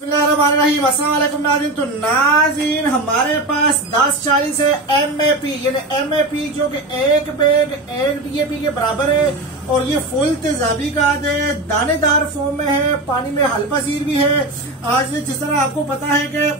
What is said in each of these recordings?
अस्सलामुअलैकुम नाज़रीन। तो नाज़रीन हमारे पास 1040 है MAP, यानी MAP जो कि एक बैग एक DAP के बराबर है और ये फुल तेजाबी खाद है, दानेदार फॉर्म में है, पानी में हल्पसीर भी है। आज जिस तरह आपको पता है कि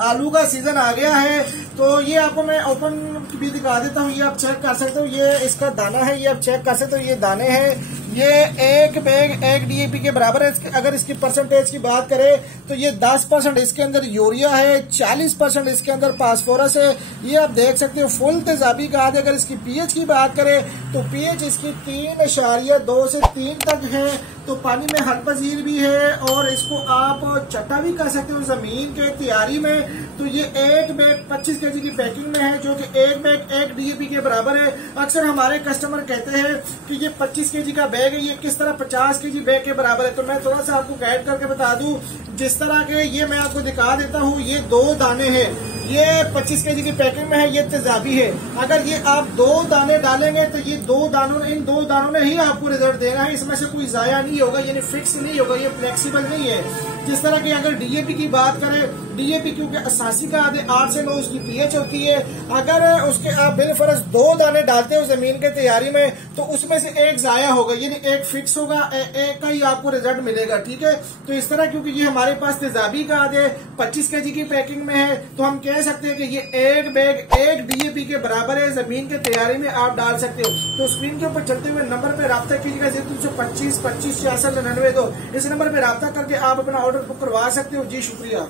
आलू का सीजन आ गया है, तो ये आपको मैं ओपन भी दिखा देता हूँ। ये आप चेक कर सकते हो, ये इसका दाना है, ये आप चेक कर सकते हो, ये दाने हैं। ये एक बैग एक DAP के बराबर है। अगर इसकी परसेंटेज की बात करें तो ये 10% इसके अंदर यूरिया है, 40% इसके अंदर फास्फोरस है। ये आप देख सकते हो फुल तेजाबी खाद है। अगर इसकी pH की बात करें तो pH इसकी 3.2 से 3 तक है। तो पानी में हल्पसीर भी है और इसको आप चट्टा भी कर सकते हो जमीन के तैयारी में। तो ये एक बैग 25 kg की पैकिंग में है, जो कि एक बैग एक DAP के बराबर है। अक्सर हमारे कस्टमर कहते हैं कि ये 25 kg का बैग है, ये किस तरह 50 kg बैग के बराबर है। तो मैं थोड़ा सा आपको गाइड करके बता दूं, जिस तरह के ये मैं आपको दिखा देता हूँ। ये 2 दाने हैं, ये 25 kg की पैकिंग में है, ये तेजाबी है। अगर ये आप 2 दाने डालेंगे तो ये इन 2 दानों ने ही आपको रिजल्ट देना है। इसमें से कोई जाया नहीं होगा, यानी फिक्स नहीं होगा, ये फ्लेक्सिबल नहीं है। जिस तरह की अगर DAP की बात करें, DAP क्योंकि असासी खाद है, 8 से 9 उसकी pH होती है। अगर उसके आप बिलफर्ज 2 दाने डालते हो जमीन के तैयारी में तो उसमें से एक जाया होगा, यानी एक फिक्स होगा, एक का ही आपको रिजल्ट मिलेगा। ठीक है, तो इस तरह क्योंकि ये हमारे पास तेजाबी खाद है, 25 kg की पैकिंग में है, तो हम कह सकते हैं कि ये एक बैग एक DAP के बराबर है। जमीन के तैयारी में आप डाल सकते हो। तो स्क्रीन के ऊपर चलते हुए नंबर पे राब्ता कीजिएगा, 0325 25 66 99 2। इस नंबर पे राब्ता करके आप अपना ऑर्डर बुक करवा सकते हो। जी शुक्रिया।